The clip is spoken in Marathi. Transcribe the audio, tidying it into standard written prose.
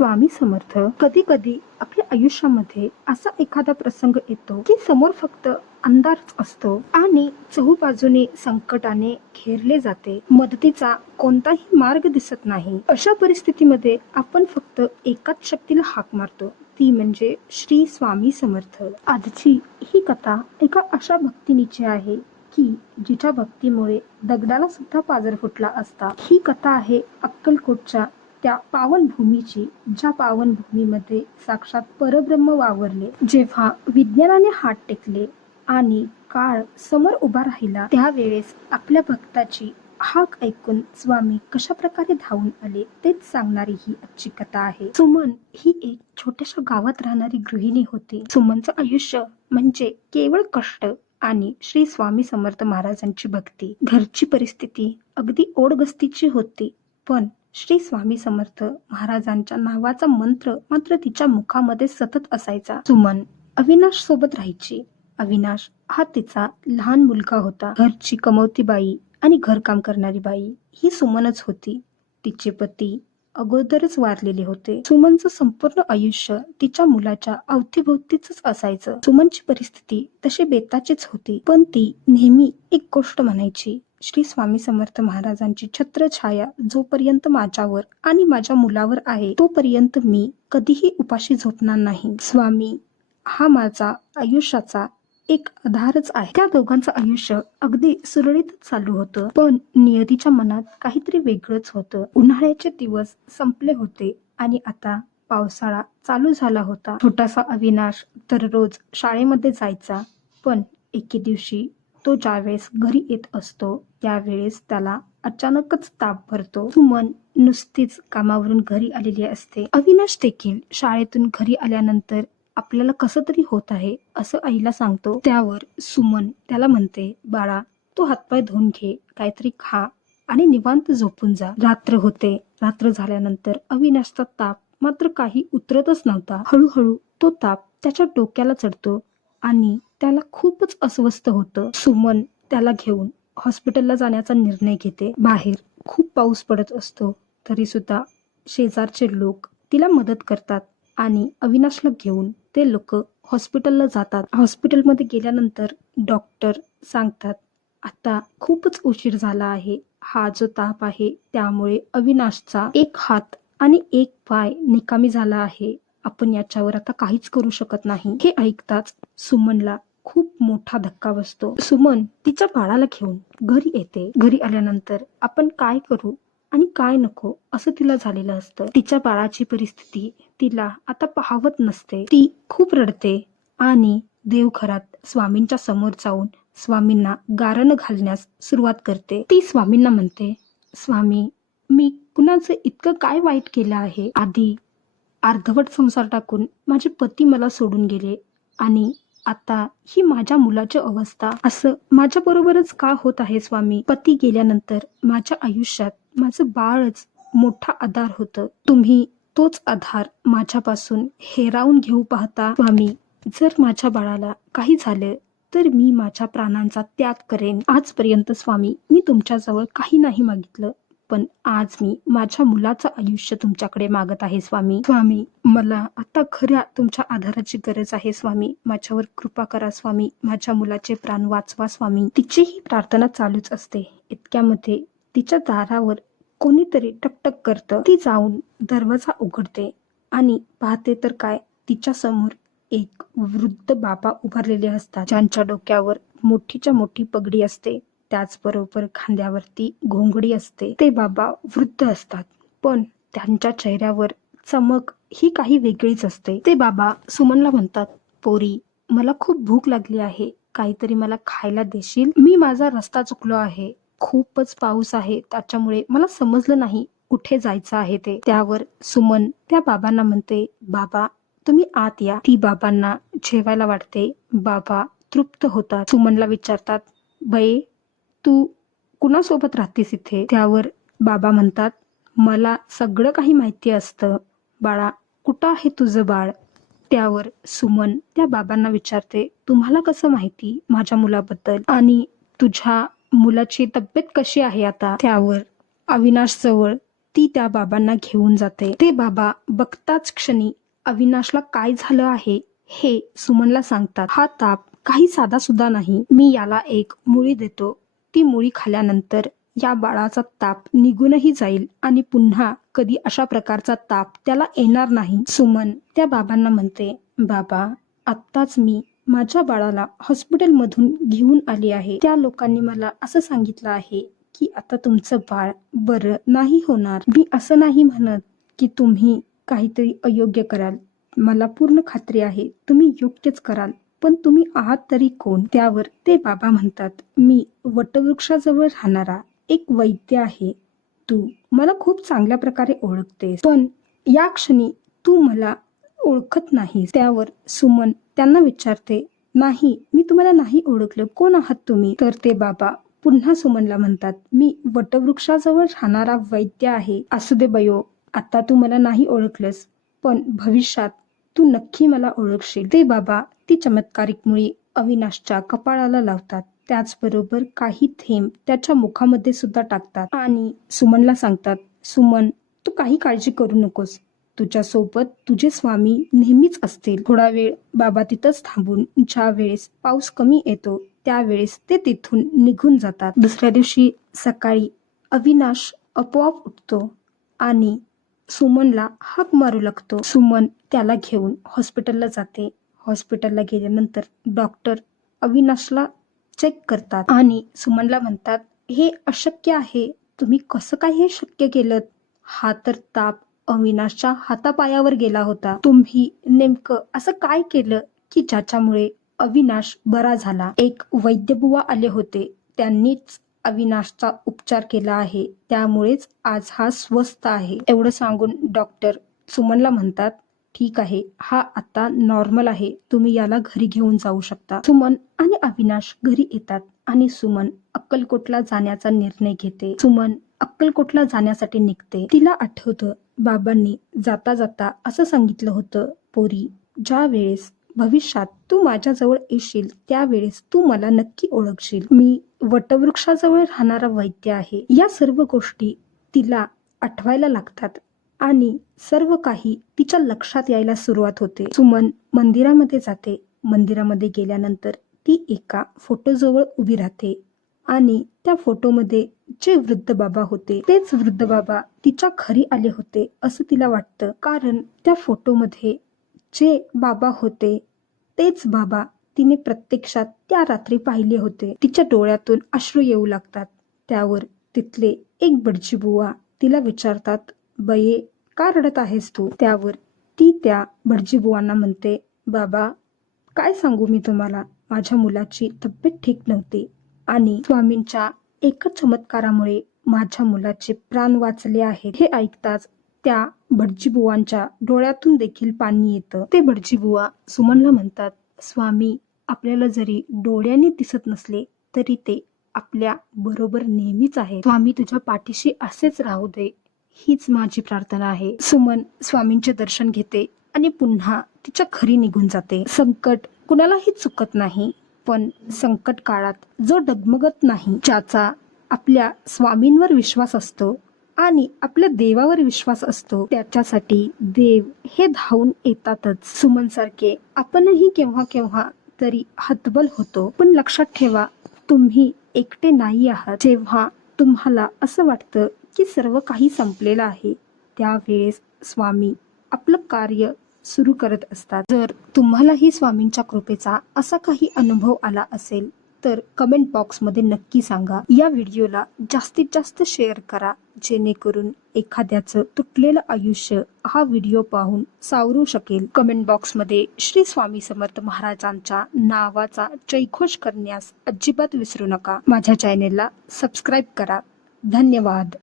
स्वामी समर्थ. कधी कधी आपल्या आयुष्यामध्ये असा एखादा प्रसंग येतो की समोर फक्त अंधारच असतो आणि चहूबाजूने संकटाने घेरले जाते. मदतीचा कोणताही मार्ग दिसत नाही. अशा परिस्थितीमध्ये आपण फक्त एकाच शक्तीला हाक मारतो, ती म्हणजे श्री स्वामी समर्थ. आजची ही कथा एका अशा भक्तिनीची आहे की जिच्या भक्तीमुळे दगडाला सुद्धा पाझर फुटला असता. ही कथा आहे अक्कलकोटच्या त्या पावन भूमीची, ज्या पावन भूमीमध्ये साक्षात परब्रह्म वावरले. जेव्हा विज्ञानाने हात टेकले आणि काळ समोर उभा राहिला, त्यावेळेस आपल्या भक्ताची हाक ऐकून स्वामी कशा प्रकारे धावून आले तेच सांगणारी ही आजची कथा आहे. सुमन ही एक छोट्याशा गावात राहणारी गृहिणी होती. सुमनचं आयुष्य म्हणजे केवळ कष्ट आणि श्री स्वामी समर्थ महाराजांची भक्ती. घरची परिस्थिती अगदी ओढगस्तीची होती, पण श्री स्वामी समर्थ महाराजांच्या नावाचा मंत्र मात्र तिच्या मुखामध्ये सतत असायचा. सुमन अविनाश सोबत राहायची. अविनाश हा तिचा लहान मुलगा होता. घरची कमवती बाई आणि घरकाम करणारी बाई ही सुमनच होती. तिचे पती अगोदरच वारलेले होते. सुमनचं संपूर्ण आयुष्य तिच्या मुलाच्या अवतीभोवतीच असायचं. सुमनची परिस्थिती तशी बेताचीच होती, पण ती नेहमी एक गोष्ट म्हणायची, श्री स्वामी समर्थ महाराजांची छत्रछाया जोपर्यंत माझ्यावर आणि माझ्या मुलावर आहे तोपर्यंत मी कधीही उपाशी झोपणार नाही. स्वामी हा माझा आयुष्याचा एक आधारच आहे. त्या दोघांचं आयुष्य अगदी सुरळीत चालू होतं, पण नियतीच्या मनात काहीतरी वेगळंच होतं. उन्हाळ्याचे दिवस संपले होते आणि आता पावसाळा चालू झाला होता. छोटासा अविनाश दररोज शाळेमध्ये जायचा, पण एके दिवशी तो ज्यावेळेस घरी येत असतो त्यावेळेस त्याला अचानकच ताप भरतो. सुमन नुसतीच कामावरून घरी आलेली असते. अविनाश देखील शाळेतून घरी आल्यानंतर आपल्याला कसं तरी होत आहे असं आईला सांगतो. त्यावर सुमन त्याला म्हणते, बाळा तू हातपाय धुवून घे, काहीतरी खा आणि निवांत झोपून जा. रात्र होते. रात्र झाल्यानंतर अविनाशचा ताप मात्र काही उतरतच नव्हता. हळूहळू तो ताप त्याच्या डोक्याला चढतो आणि त्याला खूपच अस्वस्थ होतं. सुमन त्याला घेऊन हॉस्पिटलला जाण्याचा निर्णय घेते. बाहेर खूप पाऊस पडत असतो, तरी सुद्धा शेजारचे लोक तिला मदत करतात आणि अविनाशला घेऊन ते लोक हॉस्पिटलला जातात. हॉस्पिटलमध्ये गेल्यानंतर डॉक्टर सांगतात, आता खूपच उशीर झाला आहे. हा जो ताप आहे त्यामुळे अविनाशचा एक हात आणि एक पाय निकामी झाला आहे. आपण याच्यावर आता काहीच करू शकत नाही. हे ऐकताच सुमनला खूप मोठा धक्का बसतो. सुमन तिच्या बाळाला घेऊन घरी येते. घरी आल्यानंतर आपण काय करू आणि काय नको असं तिला झालेलं असतं. तिच्या बाळाची परिस्थिती तिला आता पाहवत नसते. ती खूप रडते आणि देवघरात स्वामींच्या समोर जाऊन स्वामींना गारणं घालण्यास सुरुवात करते. ती स्वामींना म्हणते, स्वामी मी कुणाचं इतकं काय वाईट केलं आहे? आधी अर्धवट संसार टाकून माझे पती मला सोडून गेले आणि आता ही माझ्या मुलाची अवस्था. असं माझ्या बरोबरच का होत आहे स्वामी? पती गेल्यानंतर माझ्या आयुष्यात माझं बाळच मोठा आधार होतं. तुम्ही तोच आधार माझ्यापासून हेरावून घेऊ पाहता स्वामी. जर माझ्या बाळाला काही झालं तर मी माझ्या प्राणांचा त्याग करेन. आजपर्यंत स्वामी मी तुमच्याजवळ काही नाही मागितलं, पण आज मी माझ्या मुलाचं आयुष्य तुमच्याकडे मागत आहे स्वामी. स्वामी मला आता खऱ्या तुमच्या आधाराची गरज आहे स्वामी. माझ्यावर कृपा करा स्वामी. माझ्या मुलाचे प्राण वाचवा स्वामी. तिचीही प्रार्थना चालूच असते. इतक्यामध्ये तिच्या दारावर कोणीतरी टकटक करतं. ती जाऊन दरवाजा उघडते आणि पाहते तर काय, तिच्या समोर एक वृद्ध बाबा उभारलेले असतात, ज्यांच्या डोक्यावर मोठीच्या मोठी पगडी असते, त्याचबरोबर खांद्यावरती घोंगडी असते. ते बाबा वृद्ध असतात, पण त्यांच्या चेहऱ्यावर चमक ही काही वेगळीच असते. ते बाबा सुमनला म्हणतात, पोरी मला खूप भूक लागली आहे, काहीतरी मला खायला देशील? मी माझा रस्ता चुकलो आहे. खूपच पाऊस आहे, त्याच्यामुळे मला समजलं नाही कुठे जायचं आहे ते. त्यावर सुमन त्या बाबांना म्हणते, बाबा तुम्ही आत या. ती बाबांना जेवायला वाटते. बाबा तृप्त होतात. सुमनला विचारतात, बाई तू कुणासोबत राहतेस इथे? त्यावर बाबा म्हणतात, मला सगळं काही माहिती असतं. बाळा कुठं आहे तुझं बाळ? त्यावर सुमन त्या बाबांना विचारते, तुम्हाला कसं माहिती माझ्या मुलाबद्दल आणि तुझ्या मुलाची तब्येत कशी आहे आता? त्यावर अविनाश जवळ ती त्या बाबांना घेऊन जाते. ते बाबा बघताच क्षणी अविनाशला काय झालं आहे हे सुमनला सांगतात. हा ताप काही साधा सुद्धा नाही. मी याला एक मुळी देतो. ती मुळी खाल्ल्यानंतर या बाळाचा ताप निघूनही जाईल आणि पुन्हा कधी अशा प्रकारचा ताप त्याला येणार नाही. सुमन त्या बाबांना म्हणते, बाबा आत्ताच मी माझ्या बाळाला हॉस्पिटलमधून घेऊन आली आहे. त्या लोकांनी मला असं सांगितलं आहे की आता तुमचं बाळ बरं नाही होणार. मी असं नाही म्हणत की तुम्ही काहीतरी अयोग्य कराल. मला पूर्ण खात्री आहे तुम्ही योग्यच कराल. पण तुम्ही आहात तरी कोण? त्यावर ते बाबा म्हणतात, मी वटवृक्षाजवळ राहणारा एक वैद्य आहे. तू मला खूप चांगल्या प्रकारे ओळखतेस, पण या क्षणी तू मला ओळखत नाहीस. त्यावर सुमन त्यांना विचारते, नाही मी तुम्हाला नाही ओळखलं, कोण आहात तुम्ही? तर ते बाबा पुन्हा सुमनला म्हणतात, मी वटवृक्षाजवळ राहणारा वैद्य आहे. असू दे बयो, आता तू मला नाही ओळखलंस, पण भविष्यात तू नक्की मला ओळखशील. ते बाबा ती चमत्कारिक मुळी अविनाशच्या कपाळाला लावतात. त्याचबरोबर काही थेंब त्याच्या मुखामध्ये सुद्धा टाकतात आणि सुमनला सांगतात, सुमन तू काही काळजी करू नकोस. तुझ्या सोबत तुझे स्वामी नेहमीच असतील. थोडा वेळ बाबा तिथंच थांबून ज्या वेळेस पाऊस कमी येतो त्यावेळेस ते तिथून निघून जातात. दुसऱ्या दिवशी सकाळी अविनाश आपोआप उठतो आणि सुमनला हाक मारू लागतो. सुमन त्याला घेऊन हॉस्पिटलला जाते. हॉस्पिटलला गेल्यानंतर डॉक्टर अविनाशला चेक करतात आणि सुमनला म्हणतात, हे अशक्य आहे. तुम्ही कसं काय हे शक्य केलं? हा तर ताप अविनाशच्या हातापायावर गेला होता. तुम्ही नेमकं असं काय केलं की ज्याच्यामुळे अविनाश बरा झाला? एक वैद्यबुवा आले होते, त्यांनीच अविनाशचा उपचार केला आहे, त्यामुळेच आज हा स्वस्थ आहे. एवढं सांगून डॉक्टर सुमनला म्हणतात, ठीक आहे, हा आता नॉर्मल आहे, तुम्ही याला घरी घेऊन जाऊ शकता. सुमन आणि अविनाश घरी येतात आणि सुमन अक्कलकोटला जाण्याचा निर्णय घेते. सुमन अक्कलकोटला जाण्यासाठी निघते. तिला आठवतं बाबांनी जाता जाता असं सांगितलं होतं, पोरी ज्या वेळेस भविष्यात तू माझ्याजवळ येशील त्यावेळेस तू मला नक्की ओळखशील. मी वटवृक्षाजवळ राहणारा वैद्य आहे. या सर्व गोष्टी तिला आठवायला लागतात आणि सर्व काही तिच्या लक्षात यायला सुरुवात होते. सुमन मंदिरामध्ये जाते. मंदिरामध्ये गेल्यानंतर ती एका फोटोजवळ उभी राहते आणि त्या फोटोमध्ये जे वृद्ध बाबा होते तेच वृद्ध बाबा तिच्या घरी आले होते असं तिला वाटतं. कारण त्या फोटोमध्ये जे बाबा होते तेच बाबा तिने प्रत्यक्षात त्या रात्री पाहिले होते. तिच्या डोळ्यातून अश्रू येऊ लागतात. त्यावर तिथले एक भटजी बुवा तिला विचारतात, बये का रडत आहेस तू? त्यावर ती त्या भटजी बुवांना म्हणते, बाबा काय सांगू मी तुम्हाला, माझ्या मुलाची तब्येत ठीक नव्हती आणि स्वामींच्या एका चमत्कारामुळे माझ्या मुलाचे प्राण वाचले आहेत. हे ऐकताच त्या भटजी बुवांच्या डोळ्यातून देखील पाणी येतं. ते भटजी बुवा सुमनला म्हणतात, स्वामी आपल्याला जरी डोळ्यांनी दिसत नसले तरी ते आपल्या बरोबर नेहमीच आहे. स्वामी तुझ्या पाठीशी असेच राहू दे, हीच माझी प्रार्थना आहे. सुमन स्वामींचे दर्शन घेते आणि पुन्हा तिच्या घरी निघून जाते. संकट कुणालाही चुकत नाही, पण संकट काळात जो डगमगत नाही, ज्याचा आपल्या स्वामींवर विश्वास असतो आणि आपल्या देवावर विश्वास असतो, त्याच्यासाठी देव हे धावून येतातच. सुमन सारखे आपणही केव्हा केव्हा तरी हतबल होतो, पण लक्षात ठेवा तुम्ही एकटे नाही आहात. जेव्हा तुम्हाला असं वाटतं की सर्व काही संपलेलं आहे त्यावेळेस स्वामी आपलं कार्य सुरू करत असतात. जर तुम्हालाही स्वामींच्या कृपेचा असा काही अनुभव आला असेल तर कमेंट बॉक्समध्ये नक्की सांगा. या व्हिडिओला जास्तीत जास्त शेअर करा, जेणेकरून एखाद्याचं तुटलेलं आयुष्य हा व्हिडिओ पाहून सावरू शकेल. कमेंट बॉक्समध्ये श्री स्वामी समर्थ महाराजांच्या नावाचा जयघोष करण्यास अजिबात विसरू नका. माझ्या चॅनेलला सबस्क्राईब करा. धन्यवाद.